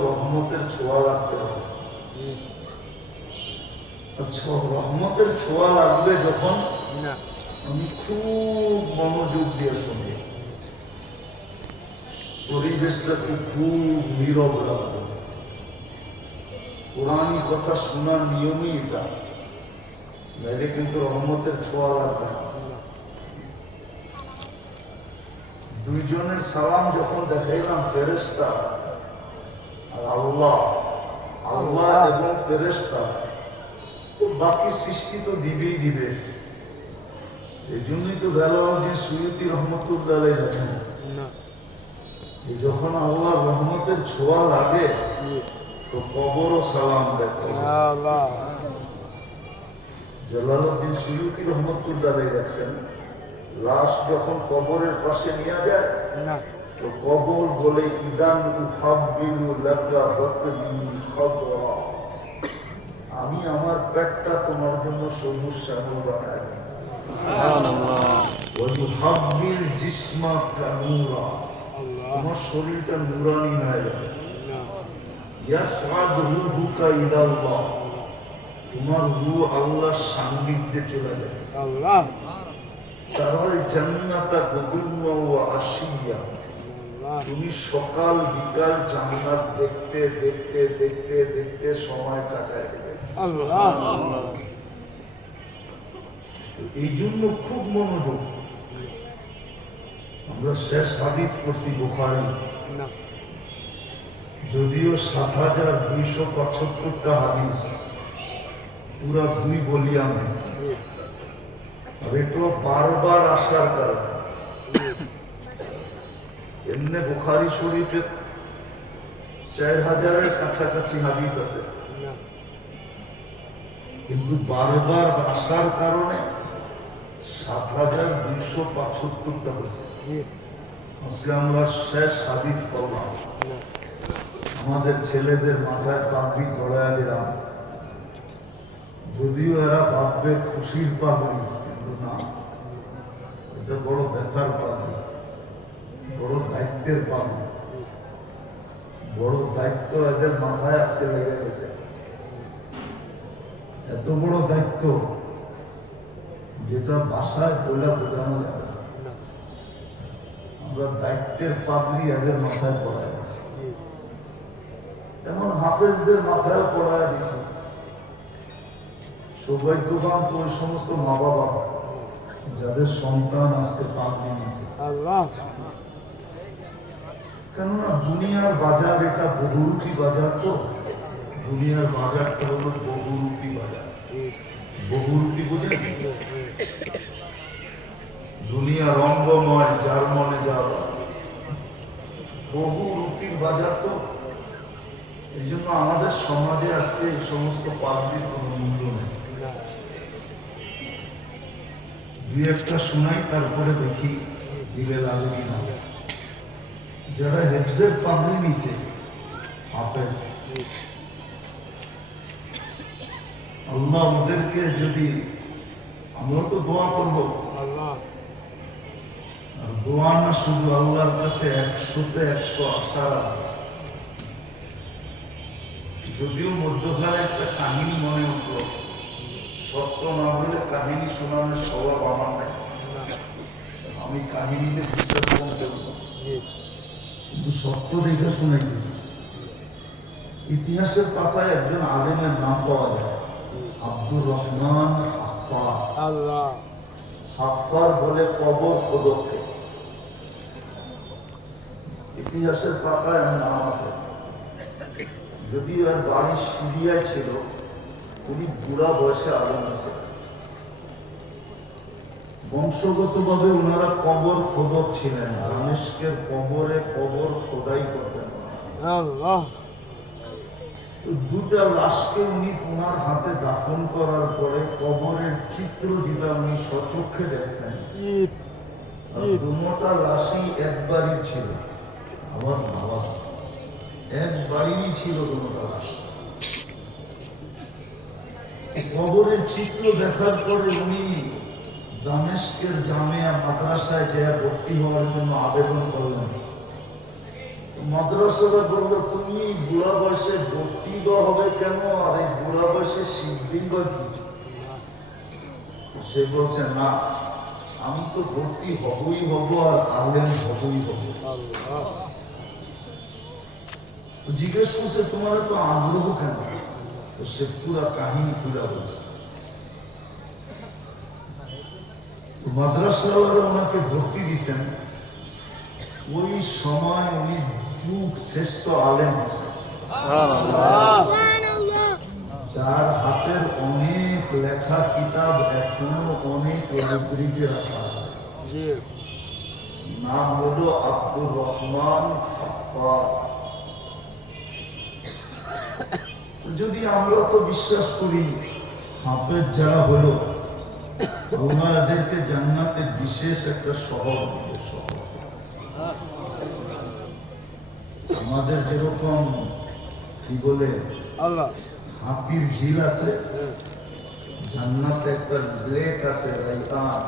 রহমতের ছোঁয়া আচ্ছা লাগবে যখন আমি খুব মনোযোগ দিয়ে শুনি পরিবেশটাকে খুব নীরব রাখব পুরানি কথা শোনার নিয়মই এটা নাইলে কিন্তু রহমতের ছোঁয়া লাগবে দুইজনের সালাম যখন দেখাইলাম ফেরেস্তা আর আল্লাহ আল্লাহ এবং ফেরেস্তা তো বাকি সৃষ্টি তো দিবেই দিবে। এই জন্যই তো বেলাউদ্দিন সুয়ুতি রহমতুল্লাহ দেখেন যখন আল্লাহ রহমতের ছোঁয়া লাগে তো কবরও সালাম দেখে রহমতুল্লাহ দেখছেন লাশ যখন কবরের পাশে নিয়ে যায় তো কবর বলে ইদান আমি আমার পেটটা তোমার জন্য সবুজ শ্যামল বানাই জিসমা কানুরা তোমার শরীরটা নুরানি হয়ে যাবে ইয়াসআদ রূহুকা ইলাল্লাহ। তোমার রূহ আল্লাহর সান্নিধ্যে চলে যাবে আল্লাহ। তারপরে জান্নাতা আশিয়া। আল্লাহ। তুমি সকাল বিকাল জান্নাত দেখতে দেখতে দেখতে দেখতে সময় কাটায় দেবে। আল্লাহ। এই জন্য খুব মনোযোগ। আমরা শেষ হাদিস পড়ছি বুখারি। যদিও সাত হাজার দুইশো পঁচাত্তরটা হাদিস। পুরা দুই বলি আমি। এটা বারবার আসার কারণ এমনি বুখারি শরীফে চার হাজারের কাছাকাছি হাদিস আছে। কিন্তু বারবার আসার কারণে সাত হাজার দুইশো পঁচাত্তরটা হয়েছে। আজকে আমরা শেষ হাদিস পড়লাম। আমাদের ছেলেদের মাথায় পাগড়ি ধরায় দিলাম। যদিও এরা ভাববে খুশির পাগড়ি কিন্তু না। এটা বড় ব্যথার পাগড়ি বড় দায়িত্বের পাগড়ি বড় দায়িত্ব এদের মাথায় আজকে লেগে গেছে। এত বড় দায়িত্ব, যেটা ভাষায় পয়লা বোঝানো যাবে আমরা দায়িত্বের পাগড়ি এদের মাথায় পড়ায় এমন হাফেজদের মাথায় পড়ায় দিছে। সৌভাগ্যবান তো ওই সমস্ত মা বাবা যাদের সন্তান আজকে পাগড়ি নিছে কেননা দুনিয়ার বাজার এটা বহুরূপী বাজার তো। দুনিয়ার বাজারটা হলো বহুরূপী বাজার। বহুরূপী বুঝেন? দুনিয়া রঙ্গময় যার মনে যাওয়া বহুরূপীর বাজার তো। এই জন্য আমাদের সমাজে আজকে এই সমস্ত পাবলিক কোনো মূল্য নেই। দুই একটা শোনাই তারপরে দেখি দিলে লাগে কিনা যারা হেফজের পাগড়ি নিচে হাফেজ। আল্লাহ ওদেরকে যদি আমরা তো দোয়া করব। আল্লাহ। আর দোয়া না শুধু আল্লাহর কাছে একশোতে একশো আশা। যদিও মধ্যখানে একটা কাহিনী মনে উঠল সত্য না হলে কাহিনী শোনানোর স্বভাব আমার নাই। আমি কাহিনীতে বিশ্বাস জি কিন্তু সত্য দেখে ইতিহাসের পাতায় একজন আলেমের নাম পাওয়া যায়। আব্দুর রহমান হাফার আল্লাহ। হাফার বলে কবর খোদককে ইতিহাসের পাতায় নাম আছে। যদিও আর বাড়ি সিরিয়ায় ছিল উনি বুড়া বয়সে আলেম আছে বংশগতভাবে ওনারা কবর খোদক ছিলেন দামেস্কের কবরে কবর খোদাই করতেন। দুটা লাশকে উনি ওনার হাতে দাফন করার পরে কবরের চিত্র যেটা উনি সচক্ষে দেখছেন। দুটা লাশই একবারই ছিল। আমার বাবা একবারই ছিল দুটা লাশ। কবরের চিত্র দেখার পরে উনি দামেস্কের জামিয়া মাদ্রাসায় যে ভর্তি হওয়ার জন্য আবেদন করলেন। তো মাদ্রাসারা বলল তুমি বুড়া বয়সে ভর্তি হবে কেন? আর এই বুড়া বয়সে শিখবি কি? সে বলছে না আমি তো ভর্তি হবই হব আর আলেম হবই হব। জিজ্ঞেস করছে তোমার তো আগ্রহ কেন? তো সে পুরা কাহিনী পুরা বলছে। তো মাদ্রাসাওয়ালা ওনাকে ভর্তি দিছেন। ওই সময় উনি যুগ শ্রেষ্ঠ আলেম যার হাতের অনেক লেখা কিতাব এখনও অনেক লাইব্রেরিতে রাখা আছে। নাম আব্দুর রহমান যদি আমরা তো বিশ্বাস করি হাফেজ যারা হলো ওনাদেরকে জান্নাতে বিশেষ একটা শহর আমাদের যেরকম কি বলে হাতির ঝিল আছে জান্নাতে একটা লেক আছে রাইতান।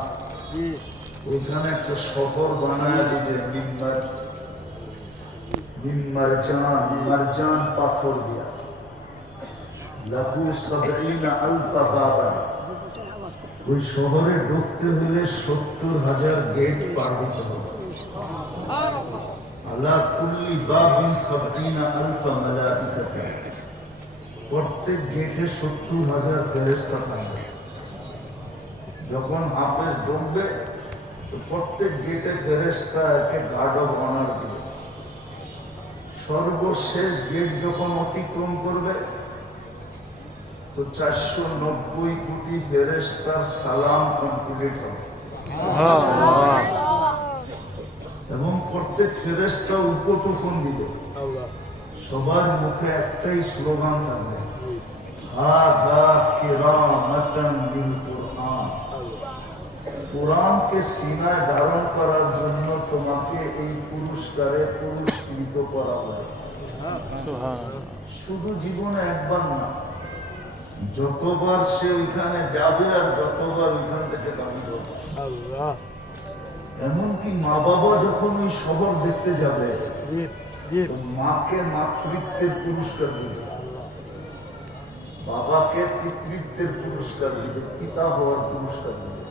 ওইখানে একটা শহর বানায় দিবে মিম্বার মিম্মারজান মারজান পাথর দিয়া। আলফা বাবা। ওই শহরে ঢুকতে হলে সত্তর হাজার গেট পার দিতে হবে। আল্লাহ কুল্লি আলফা প্রত্যেক গেটে সত্তর হাজার ফেরেশতা থাকবে। যখন হাফেজ ঢুকবে, তো প্রত্যেক গেটে ফেরেস্তা একে গার্ড অফ অনার দিবে। সর্বশেষ গেট যখন অতিক্রম করবে তো চারশো নব্বই কোটি ফেরেস্তার সালাম কমপ্লিট হবে। এবং প্রত্যেক ফেরেস্তা উপটোকন দিবে। সবার মুখে একটাই স্লোগান থাকবে। কোরআনকে সিনায় ধারণ করার জন্য তোমাকে এই পুরস্কারে পুরস্কৃত করা হয় শুধু জীবনে একবার না যতবার সে ওইখানে যাবে আর যতবার ওইখান থেকে বাড়ি এমনকি মা বাবা যখন ওই শহর দেখতে যাবে মাকে মাতৃত্বের পুরস্কার দিবে। বাবাকে পিতৃত্বের পুরস্কার দিবে পিতা হওয়ার পুরস্কার দিবে।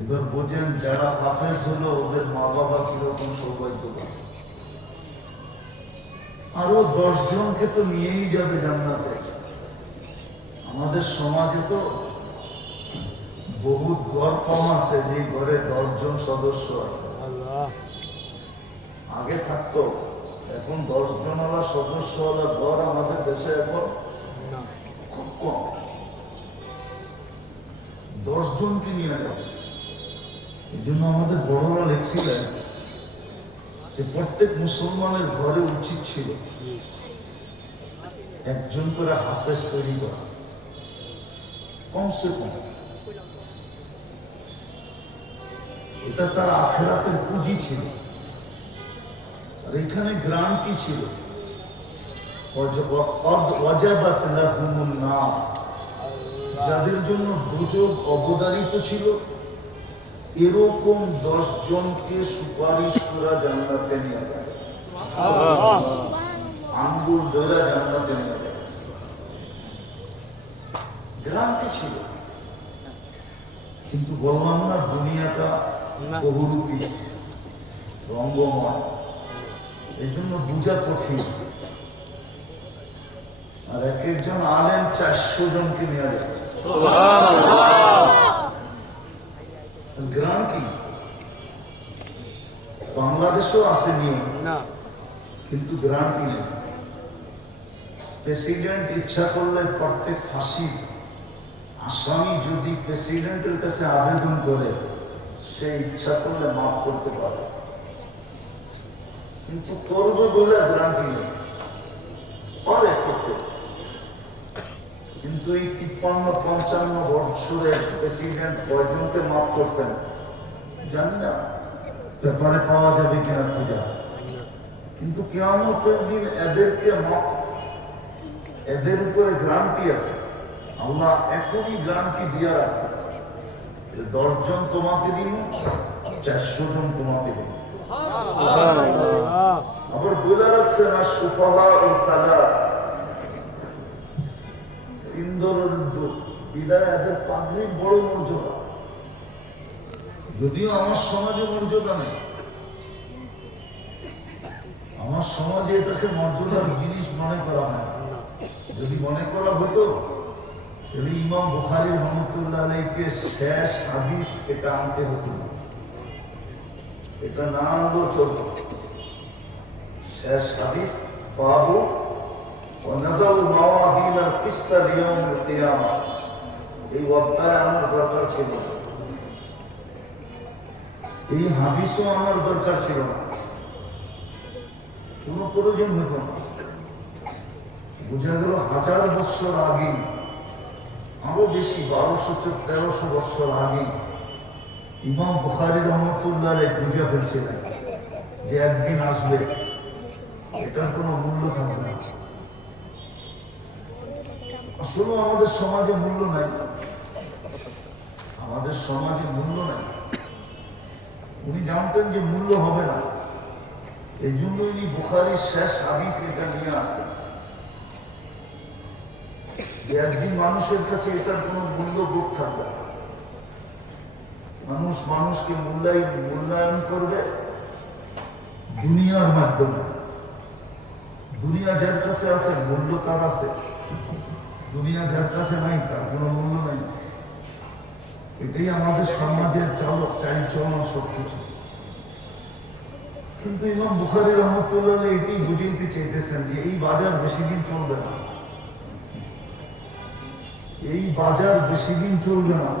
এবার বোঝেন যারা হাফেজ হলো ওদের মা বাবা কীরকম সৌভাগ্যবান আরও দশ জনকে তো নিয়েই যাবে জান্নাতে। আমাদের সমাজে তো বহুত ঘর কম আছে যে ঘরে দশ জন সদস্য আছে। আগে থাকতো এখন দশ জনওয়ালা সদস্যওয়ালা ঘর আমাদের দেশে এখন খুব কম। দশ জনকে নিয়ে যাবে এই জন্য আমাদের বড়রা লিখছিলেন যে প্রত্যেক মুসলমানের ঘরে উচিত ছিল একজন করে হাফেজ তৈরি করা। কমসে কম। এটা তার আখেরাতের পুঁজি ছিল। আর এখানে ছিল? যাদের জন্য দুযোগ অবদারিত ছিল। এরকম দশ জনকে সুপারিশ করা জান্নাতে নিয়ে যায় আল্লাহ আঙ্গুল ধরা জান্নাতে নিয়ে যায় গ্রান্তি ছিল কিন্তু বললাম না দুনিয়াটা না। বহুরূপী রঙ্গময়। এই জন্য বোঝা কঠিন। আর এক একজন আলেন চারশো জনকে নেওয়া যায় গ্রান্টি বাংলাদেশেও আছে নিয়ম কিন্তু গ্রান্টি নেই? প্রেসিডেন্ট ইচ্ছা করলে প্রত্যেক ফাঁসি আসামি যদি প্রেসিডেন্টের কাছে আবেদন করে সে ইচ্ছা করলে মাফ করতে পারে। কিন্তু করবে বলে গ্রান্টি নেই পারে করতে। কিন্তু এই তিপ্পান্ন, পঞ্চান্ন বছরের প্রেসিডেন্ট কয়জনকে মাফ করতেন, জানি না। ব্যাপারে পাওয়া যাবে কিনা পূজা কিন্তু কেমতের দিন এদেরকে মাফ, এদের উপরে গ্রান্টি আছে। আল্লাহ এখনই গ্রান্টি দিয়া রাখছে দশজন তোমাকে দিন চারশো জন তোমাকে আবার বলে রাখছে না সুফাহা ও তাজা তিন ধরনের দুধ বিদায় এদের পাগড়ির বড় মর্যাদা। যদিও আমার সমাজে মর্যাদা নেই, আমার সমাজে এটাকে মর্যাদার জিনিস মনে করা হয় যদি মনে করা হতো ইমাম বুখারি রহমতুল্লাহ আলাইকে শেষ হাদিস এটা আনতে হতো না। এটা না আনলেও চলতো শেষ হাদিস পাবো ونذر موازين القسط ليوم القيامة এই ওয়াক্তায় আমার দরকার ছিল না। এই হাদিসও আমার দরকার ছিল না কোনো প্রয়োজন হতো না বোঝা গেল হাজার বছর আগে আরও বেশি, বারোশো তেরোশো বছর আগে ইমাম বুখারি রহমতুল্লাহ বুঝে ফেলছিলেন যে একদিন আসবে, এটার কোনো মূল্য থাকবে না। আসলে আমাদের সমাজে মূল্য নাই। আমাদের সমাজে মূল্য নাই। উনি জানতেন যে মূল্য হবে না। এই জন্য উনি বুখারির শেষ হাদিস এটা নিয়ে আসেন একদিন মানুষের কাছে এটার কোনো মূল্য বোধ থাকবে মানুষ মানুষকে মূল্যায়ন মূল্যায়ন করবে দুনিয়ার মাধ্যমে। দুনিয়া যার কাছে আছে, মূল্য তার আছে। দুনিয়া যার কাছে নাই, তার কোনো মূল্য নাই। এটাই আমাদের সমাজের চালক চাই চলন সবকিছু। কিন্তু ইমাম বুখারি রহমতুল্লাহ এটি বুঝিয়ে দিতে চাইতেছেন যে এই বাজার বেশি দিন চলবে না। এই বাজার বেশি দিন চলবে না।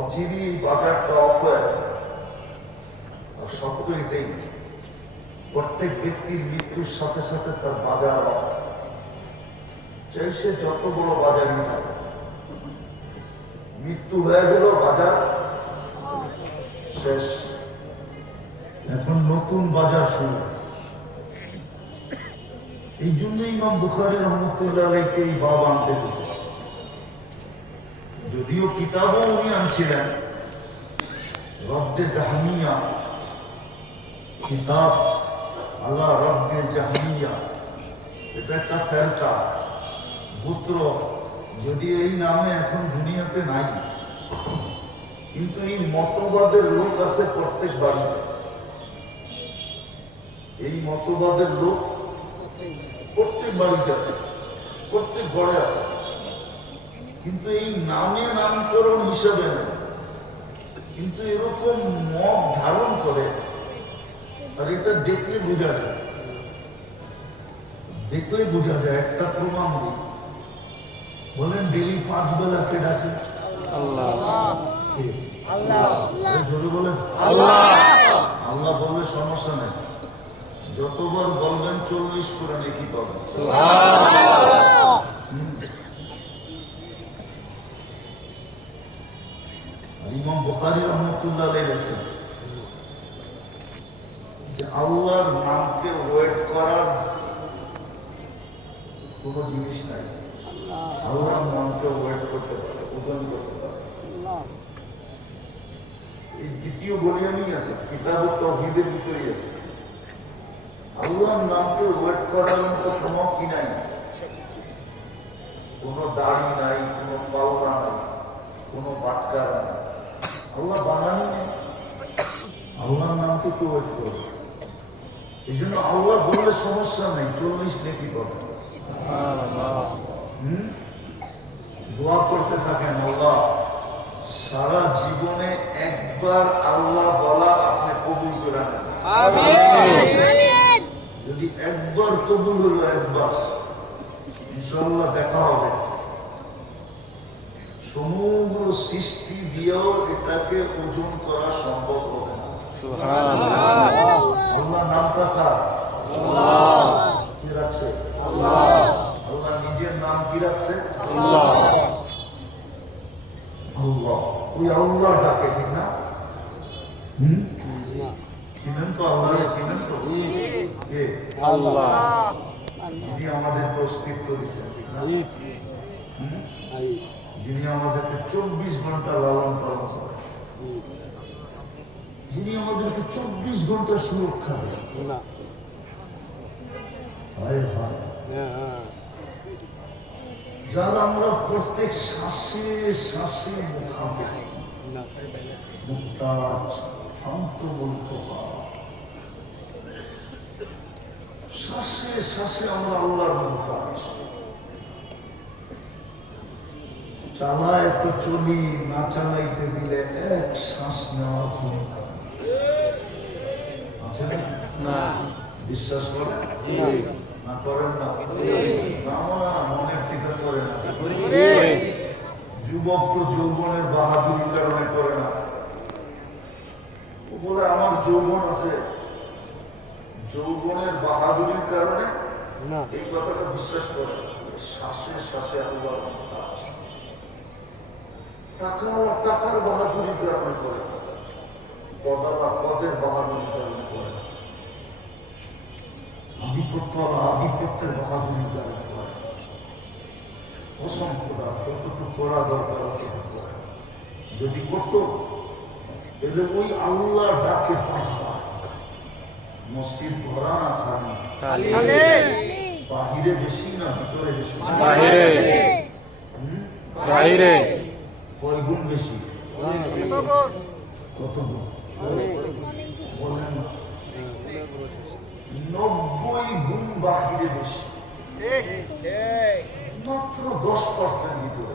অচিরই এই বাজারটা অফ হয়ে আর সত্য এটাই প্রত্যেক ব্যক্তির মৃত্যুর সাথে সাথে তার বাজার off। চাই সে যত বড় বাজারই থাকে মৃত্যু হয়ে গেল, বাজার শেষ। এখন নতুন বাজার শুরু। এই জন্য ইমাম বুখারি রহমতুল্লাহ আলাইকে এই বাব আনতে গেছে যদিও কিতাবও উনি আনছিলেন। রব্দে জাহামিয়া। কিতাব আল্লাহ রব্দে জাহামিয়া। এটা একটা ফেরকা। পুত্র, যদি এই নামে এখন দুনিয়াতে নাই, কিন্তু এই মতবাদের লোক আছে প্রত্যেক বাড়িতে। এই মতবাদের লোক প্রত্যেক বাড়িতে আছে, প্রত্যেক ঘরে আছে। কিন্তু এই নামে নামকরণ হিসাবে না। কিন্তু এরকম মত ধারণ করে আর এটা দেখলে বোঝা যায়। দেখলে বোঝা যায় একটা প্রমাণ দিই। বলেন ডেলি পাঁচ বেলা কে ডাকে? বলেন। আল্লাহ। বলে সমস্যা নেই। যতবার বলবেন চল্লিশ করে নাকি পাবেন। ইমাম বুখারি রহমতুল্লাহ লেগেছেন যে আল্লাহর নামকে ওয়েট করার কোন জিনিস নাই। আল্লাহর নামকে ওয়েট করতে পারে, ওজন করতে পারে। এই দ্বিতীয় বলিয়ানি আছে কিতাব তহিদের ভিতরেই আছে। আল্লাহর নামকে ওয়েট করার মতো কি নাই? কোনো দাড়ি নাই, কোনো পাওনা নাই, কোনো নাই। আল্লাহ বানানি আল্লাহর করবে এই জন্য আল্লাহ বললে সমস্যা নেই চল্লিশ নেকি করবে। দোয়া করতে থাকেন আল্লাহ সারা জীবনে একবার আল্লাহ বলা আপনি কবুল করে যদি একবার কবুল হলো একবার ইনশাল্লাহ দেখা হবে। সমগ্র সৃষ্টি দিয়েও এটাকে ওজন করা সম্ভব হবে না। আল্লাহ নামটা কার? কি রাখছে? আল্লাহ। নিজের নাম কি রাখছে? আল্লাহ। ওই আল্লাহ ডাকে ঠিক না? চিনেন তো আল্লাহ চিনেন তো? কে? আল্লাহ। তিনি আমাদেরকে অস্তিত্ব দিচ্ছেন ঠিক না? যিনি আমাদেরকে চব্বিশ ঘণ্টা লালন পালন করেন। যিনি আমাদেরকে চব্বিশ ঘণ্টা সুরক্ষা দেন। হায়। হায় যারা আমরা প্রত্যেক শ্বাসে শ্বাসে শ্বাসে শ্বাসে আমরা আল্লাহর মুক্তাজ। চালায় তো চলি না চালাইতে দিলে এক শ্বাস নেওয়ার ক্ষমতা আছে না? বিশ্বাস করেন? না। করেন না না, না, মনের থেকে করে না যুবক তো যৌবনের বাহাদুরি কারণে করে না ও বলে আমার যৌবন আছে যৌবনের বাহাদুরির কারণে না এই কথাটা বিশ্বাস করে শ্বাসে শ্বাসে আল্লাহ আছে টাকা টাকার বাহাদুরি কারণে করে না পদালা পদের বাহাদুরি কারণে করে না আধিপত্য আর আধিপত্যের বাহাদুরি কারণে করে না অসংখ্য দান যতটুকু করা দরকার যদি করতো তাহলে ওই আল্লাহ ডাকে পাঁচবার মসজিদ ভরা না খালি। বাহিরে বেশি না ভিতরে বেশি। বাহিরে। বাহিরে। কয় গুণ বেশি কত গুণ বলেন নব্বই গুণ বাহিরে বেশি। মাত্র দশ পার্সেন্ট ভিতরে।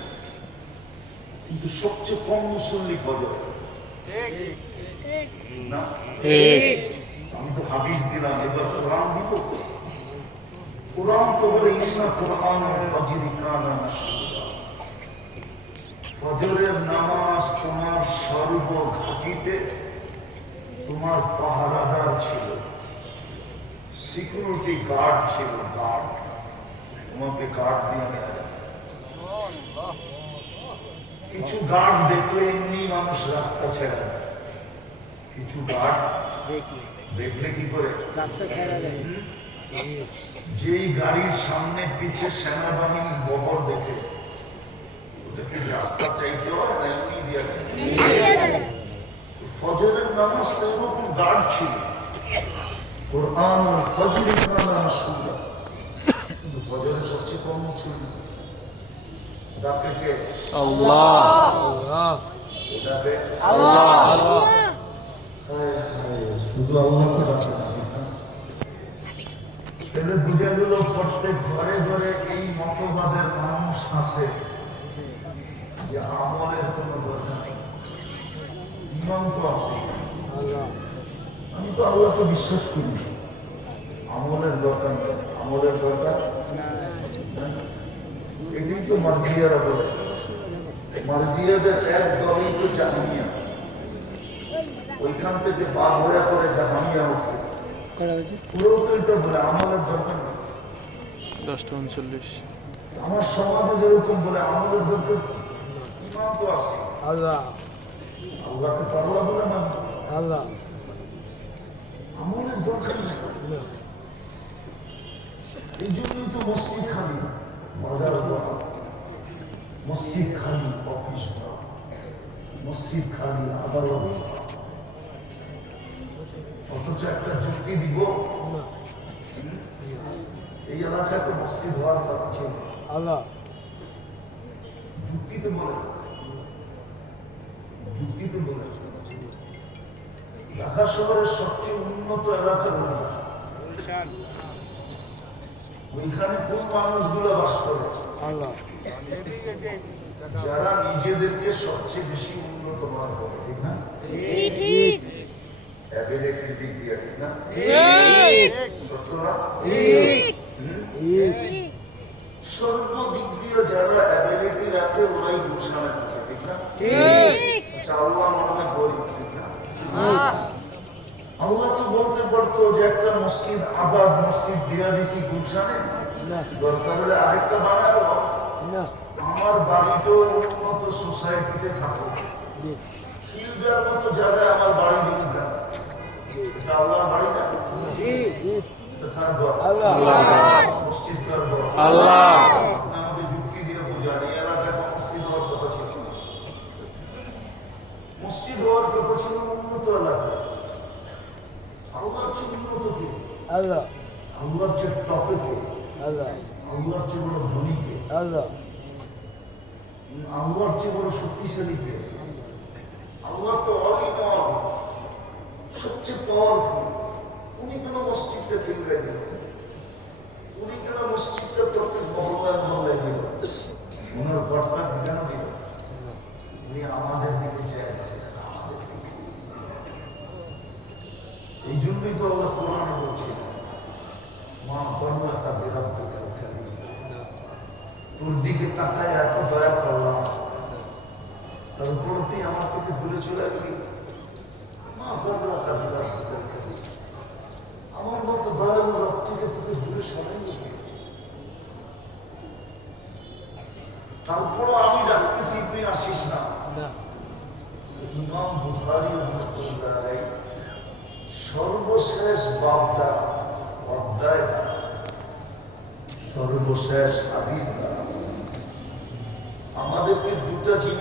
কিন্তু সবচেয়ে কম মুসল্লি ফজর না? ঠিক। আমি তো হাদিস দিলাম এবার কোরআন দিব কোরআন তো বলে ইন্না কোরআন ফজরি কানা ফজরের নামাজ তোমার সর্ব ঘাটিতে তোমার পাহারাদার ছিল। সিকিউরিটি গার্ড ছিল গার্ড। তোমাকে গার্ড দিয়ে দেয়। কিছু গার্ড দেখলে এমনি মানুষ রাস্তা ছেড়ে কিছু গার্ড দেখলে কি করে? রাস্তা ছাড়া যেই গাড়ির সামনে পিছে সেনাবাহিনীর বহর দেখে ওদেরকে রাস্তা চাইতে হয় না এমনি দিয়ে ফজরের নামাজ তো এরকম গার্ড ছিল। কোরআন ফজরের নামাজ কিন্তু ফজরের সবচেয়ে কম ছিল। ডাকে আল্লাহ আল্লাহ হায় হায়, শুধু বুঝে গেল ঘরে ঘরে এই মতবাদের মানুষ আছে যে আমলের দরকার আছে আমি তো আল্লাহকে বিশ্বাস করি আমলের দরকার। আমলের দরকার এটাই তো মার্জিয়ারা বলে মার্জিয়াদের এক দলই তো জাহানিয়া ওইখান থেকে বার হয়ে পরে জাহানিয়া হচ্ছে। করা হয়েছে পুরো তো এটা বলে আমলের দরকার দশটা উনচল্লিশ। আমার সমাজে যেরকম বলে আমলের দরকার ইমান তো আছে। আল্লাহ। আল্লাহকে তো বলে না আল্লাহ। আমলের দরকার নেই। এই জন্যই তো মসজিদ খালি। বাজার বড় মসজিদ খালি অফিস মসজিদ খালি আদালত অথচ একটা যুক্তি দিব এই এলাকায় তো মসজিদ হওয়ার কথা ছিল। আল্লাহ। যুক্তিতে বলে। যুক্তিতে বলে। ঢাকা শহরের সবচেয়ে উন্নত এলাকার এলাকা ওইখানে কোন মানুষগুলো বাস করে? আল্লাহ। যারা নিজেদেরকে সবচেয়ে বেশি উন্নত মনে করে ঠিক না? ঠিক অ্যাবিলিটির দিক দিয়ে ঠিক না? ঠিক। সত্য না? ঠিক। সর্বদিক দিয়ে যারা অ্যাবিলিটি রাখে ওরাই গুলশানে থাকে ঠিক না? ঠিক। আচ্ছা, আল্লাহ মনে করি ঠিক না? আল্লাহ তো বলতে পারতো যে একটা মসজিদ আজাদ মসজিদ দিয়া দিছি গুলশানে দরকার হলে আরেকটা বানালো। না। আমার বাড়িটাও উন্নত সোসাইটিতে থাকো। খিলদার মতো জায়গায় আমার বাড়ি দিতে না। এটা আল্লাহর বাড়ি না? জি জি। কার ঘর? আল্লাহ। মসজিদ কার ঘর? আল্লাহ আপনি আমাকে যুক্তি দিয়ে বোঝান এই এলাকায় তো মসজিদ হওয়ার কথা ছিল না। মসজিদ হওয়ার কথা ছিল উন্নত এলাকায় আল্লাহর চেয়ে উন্নত কে আল্লাহ আল্লাহর চেয়ে টপে কে আল্লাহ আল্লাহর চেয়ে বড় ধনী কে আল্লাহ আল্লাহর চেয়ে বড় শক্তিশালী কে আল্লাহ তো অল ইন অল সবচেয়ে পাওয়ারফুল উনি কেন মসজিদটা খেলবে দিল উনি কেন মসজিদটা প্রত্যেক মহল্লায় মহল্লায় দিল ওনার ঘটনা কেন দিল উনি আমাদের দিকে চেয়েছে আমাদের দিকে আমার মতো থেকে তোকে দূরে সরাই তারপরও আমি ডাকতেছি তুই আসিস না না ইমাম বুখারি রহমতুল্লাহ আলাইহি সর্বশেষ বাবটা অধ্যায় দ্বারা, সর্বশেষ হাদিস দ্বারা আমাদেরকে দুটা জিনিস